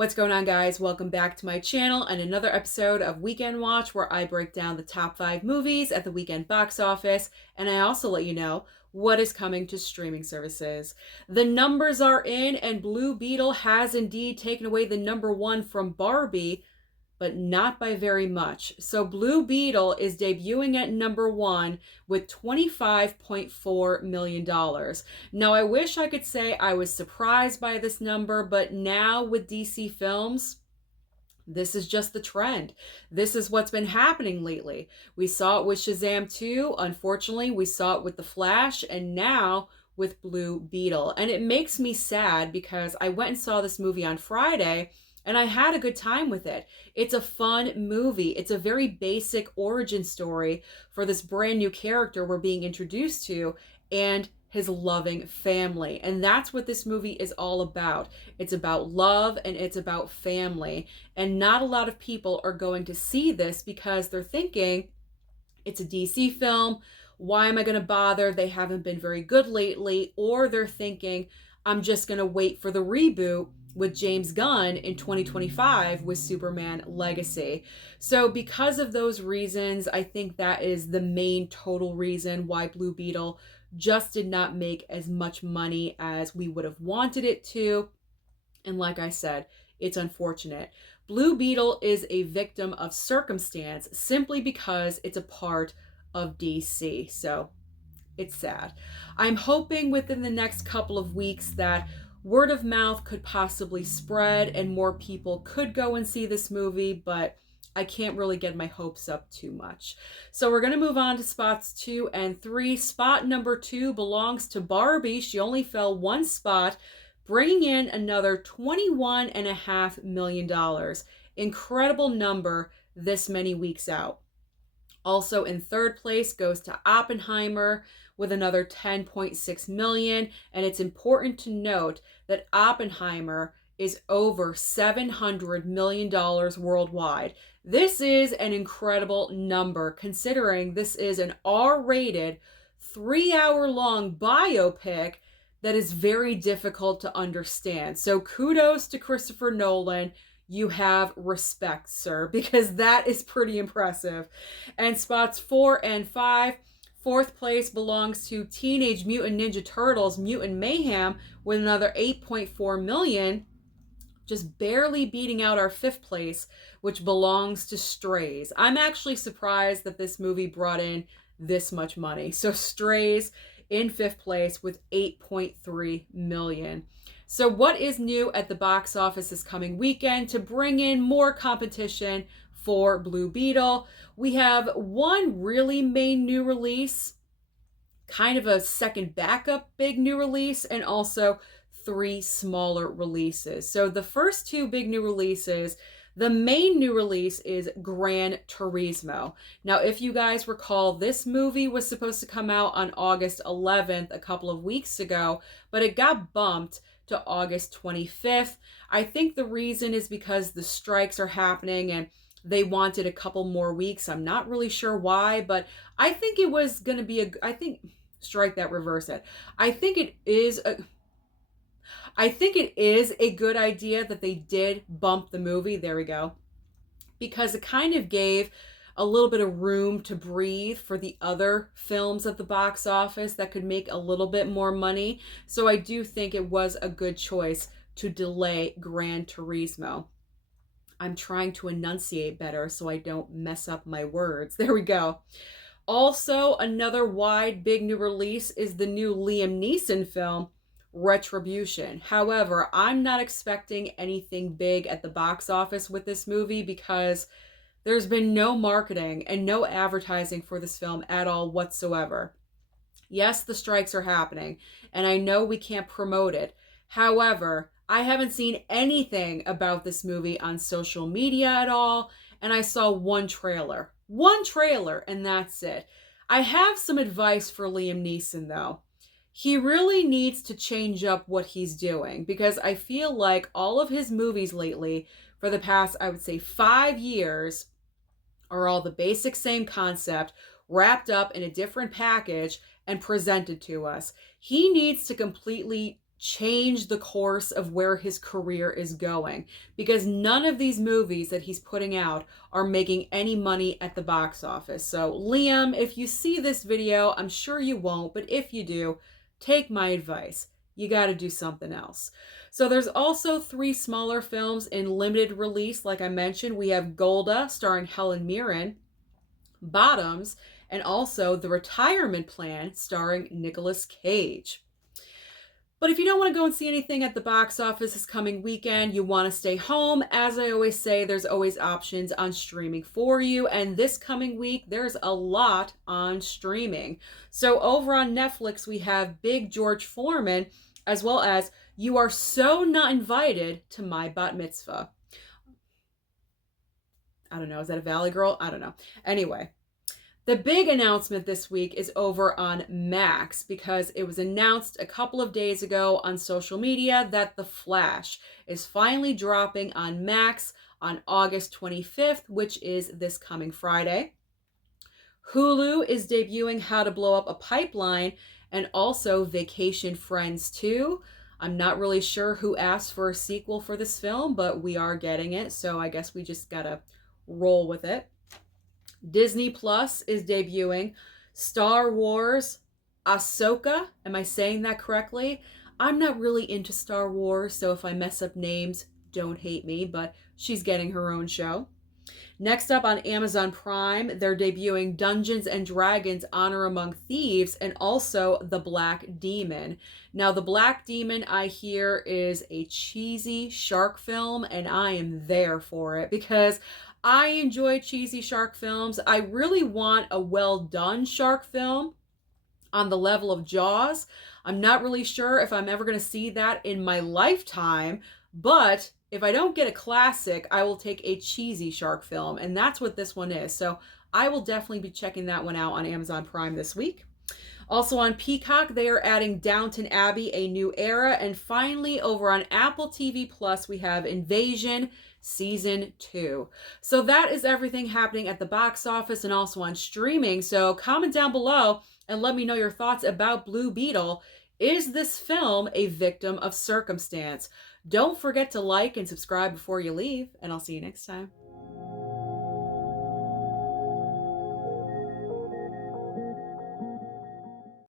What's going on, guys? Welcome back to my channel and another episode of Weekend Watch, where I break down the top 5 movies at the weekend box office, and I also let you know what is coming to streaming services. The numbers are in, and Blue Beetle has indeed taken away the number 1 from Barbie, but not by very much. So Blue Beetle is debuting at number 1 with $25.4 million. Now, I wish I could say I was surprised by this number, but now with DC films, this is just the trend. This is what's been happening lately. We saw it with Shazam 2. Unfortunately, we saw it with The Flash, and now with Blue Beetle. And it makes me sad because I went and saw this movie on Friday, and I had a good time with it. It's a fun movie. It's a very basic origin story for this brand new character we're being introduced to and his loving family. And that's what this movie is all about. It's about love and it's about family. And not a lot of people are going to see this because they're thinking, it's a DC film. Why am I going to bother? They haven't been very good lately. Or they're thinking, I'm just going to wait for the reboot with James Gunn in 2025 with Superman Legacy. So because of those reasons, I think that is the main total reason why Blue Beetle just did not make as much money as we would have wanted it to. And like I said, it's unfortunate. Blue Beetle is a victim of circumstance simply because it's a part of DC. So it's sad. I'm hoping within the next couple of weeks that word of mouth could possibly spread and more people could go and see this movie, but I can't really get my hopes up too much. So we're going to move on to spots 2 and 3. Spot number 2 belongs to Barbie. She only fell 1 spot, bringing in another $21.5 million. Incredible number this many weeks out. Also in third place goes to Oppenheimer with another $10.6 million. And it's important to note that Oppenheimer is over $700 million worldwide. This is an incredible number considering this is an R-rated, 3-hour-long biopic that is very difficult to understand. So kudos to Christopher Nolan. You have respect, sir, because that is pretty impressive. And spots 4 and 5, fourth place belongs to Teenage Mutant Ninja Turtles Mutant Mayhem with another $8.4 million, just barely beating out our 5th place, which belongs to Strays. I'm actually surprised that this movie brought in this much money. So Strays in 5th place with $8.3 million. So what is new at the box office this coming weekend to bring in more competition for Blue Beetle? We have one really main new release, kind of a second backup big new release, and also 3 smaller releases. So the first 2 big new releases, the main new release is Gran Turismo. Now, if you guys recall, this movie was supposed to come out on August 11th a couple of weeks ago, but it got bumped to August 25th. I think the reason is because the strikes are happening and they wanted a couple more weeks. I'm not really sure why, but I think it was going to be strike that, reverse it. I think it is a good idea that they did bump the movie. There we go. Because it kind of gave a little bit of room to breathe for the other films at the box office that could make a little bit more money. So I do think it was a good choice to delay Gran Turismo. I'm trying to enunciate better so I don't mess up my words. There we go. Also, another wide, big new release is the new Liam Neeson film, Retribution. However, I'm not expecting anything big at the box office with this movie because there's been no marketing and no advertising for this film at all whatsoever. Yes, the strikes are happening, and I know we can't promote it. However, I haven't seen anything about this movie on social media at all, and I saw one trailer, and that's it. I have some advice for Liam Neeson, though. He really needs to change up what he's doing because I feel like all of his movies lately for the past, I would say 5 years, are all the basic same concept wrapped up in a different package and presented to us. He needs to completely change the course of where his career is going, because none of these movies that he's putting out are making any money at the box office. So Liam, if you see this video, I'm sure you won't, but if you do, take my advice. You got to do something else. So there's also 3 smaller films in limited release. Like I mentioned, we have Golda starring Helen Mirren, Bottoms, and also The Retirement Plan starring Nicolas Cage. But if you don't want to go and see anything at the box office this coming weekend, you want to stay home, as I always say, there's always options on streaming for you. And this coming week, there's a lot on streaming. So over on Netflix, we have Big George Foreman, as well as You Are So Not Invited to My Bat Mitzvah. I don't know, is that a Valley Girl? I don't know. Anyway. The big announcement this week is over on Max, because it was announced a couple of days ago on social media that The Flash is finally dropping on Max on August 25th, which is this coming Friday. Hulu is debuting How to Blow Up a Pipeline and also Vacation Friends 2. I'm not really sure who asked for a sequel for this film, but we are getting it, so I guess we just gotta roll with it. Disney Plus is debuting Star Wars Ahsoka. Am I saying that correctly? I'm not really into Star Wars, so if I mess up names, don't hate me, but she's getting her own show. Next up on Amazon Prime, they're debuting Dungeons and Dragons Honor Among Thieves and also The Black Demon. Now, The Black Demon, I hear, is a cheesy shark film, and I am there for it because I enjoy cheesy shark films. I really want a well-done shark film on the level of Jaws. I'm not really sure if I'm ever going to see that in my lifetime, but if I don't get a classic, I will take a cheesy shark film, and that's what this one is. So I will definitely be checking that one out on Amazon Prime this week. Also on Peacock, they are adding Downton Abbey, A New Era, and finally over on Apple TV Plus, we have Invasion Season 2. So that is everything happening at the box office and also on streaming. So comment down below and let me know your thoughts about Blue Beetle. Is this film a victim of circumstance? Don't forget to like and subscribe before you leave, and I'll see you next time.